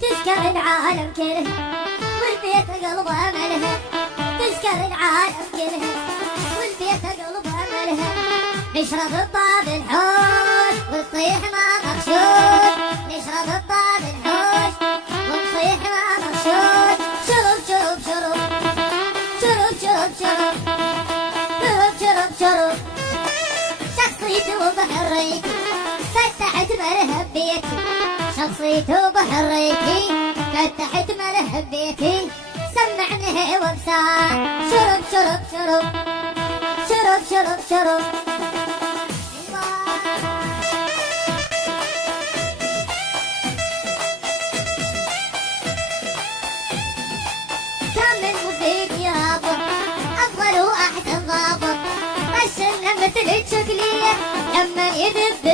تسكر العالم كله والبيت قلب املها، تسكر العالم كله والبيت قلب املها. نشرب الطاب الحوش ونصيح ما مغشوش، نشرب الطاب الحوش ونصيح ما مغشوش. شرب شرب شرب شرب شرب شرب شرب شرب شرب. شخصيتي وبحريتي فتحت ملهب بيتي، شخصيتي وبحريتي فتحت ملهب بيتي. سمعني وبساع شرب شرب شرب شرب شرب شرب. كم من مفيد يابط أفضل وأحسن ضابط، غشنا مثل الشكلية لما يذب